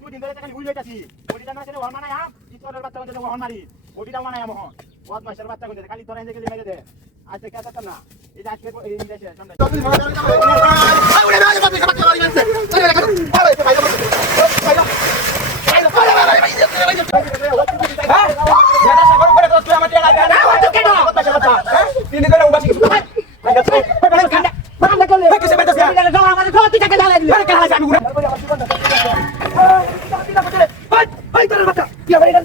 দুই দিন ধরে খালি ভুল হইতাছি ওই দিন মানে ওর মানা বাচ্চা তো হন মারি ওটিটা বানায় মহন বহুত পয়সার বাচ্চা করছে খালি তোরা এদিকে মেরে দে আজকে কে না এটা আজকে এই দেশে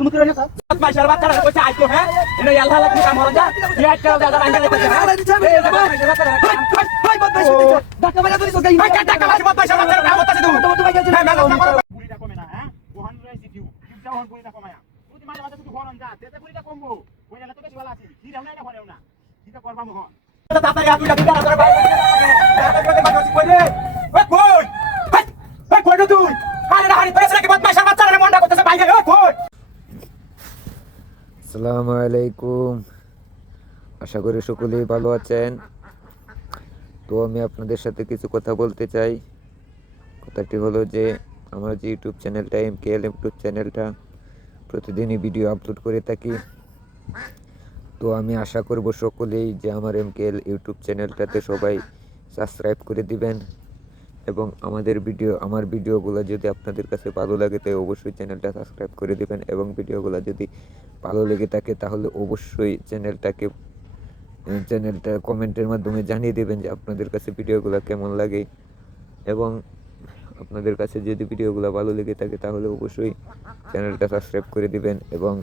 তুমি বদমাইশের বাচ্চারা কইছে আইতো হ্যাঁ এটা আল্লাহ লাগি কাম হরা যা ইয়াট কাল দাদা আইনা কইছে হ্যাঁ হাই তুই মাঝে হারি পেছনে কি বদমাইশের বাচ্চারা মনটা করতেছে বাইরে ওই কই আসসালামু আলাইকুম। আশা করি সকলেই ভালো আছেন। তো আমি আপনাদের সাথে কিছু কথা বলতে চাই। কথাটি হলো যে, আমার যে ইউটিউব চ্যানেলটা এম কে এল ইউটিউব চ্যানেলটা, প্রতিদিনই ভিডিও আপলোড করে থাকি। তো আমি আশা করব সকলেই যে আমার এম কে এল ইউটিউব চ্যানেলটাতে সবাই সাবস্ক্রাইব করে দিবেন। এবং আমাদের ভিডিও আমার ভিডিওগুলো যদি আপনাদের কাছে ভালো লাগে, তাই অবশ্যই চ্যানেলটা সাবস্ক্রাইব করে দেবেন এবং ভিডিওগুলো যদি ভালো লেগে থাকে, তাহলে অবশ্যই চ্যানেলটাকে চ্যানেলটা কমেন্টের মাধ্যমে জানিয়ে দেবেন যে আপনাদের কাছে ভিডিওগুলো কেমন লাগে এবং আপনাদের কাছে যদি ভিডিওগুলো ভালো লেগে থাকে, তাহলে অবশ্যই চ্যানেলটা সাবস্ক্রাইব করে দেবেন এবং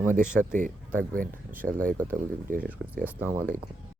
আমাদের সাথে থাকবেন। ইনশাআল্লাহ এই কথাগুলি ভিডিও শেষ করছি। আসসালামু আলাইকুম।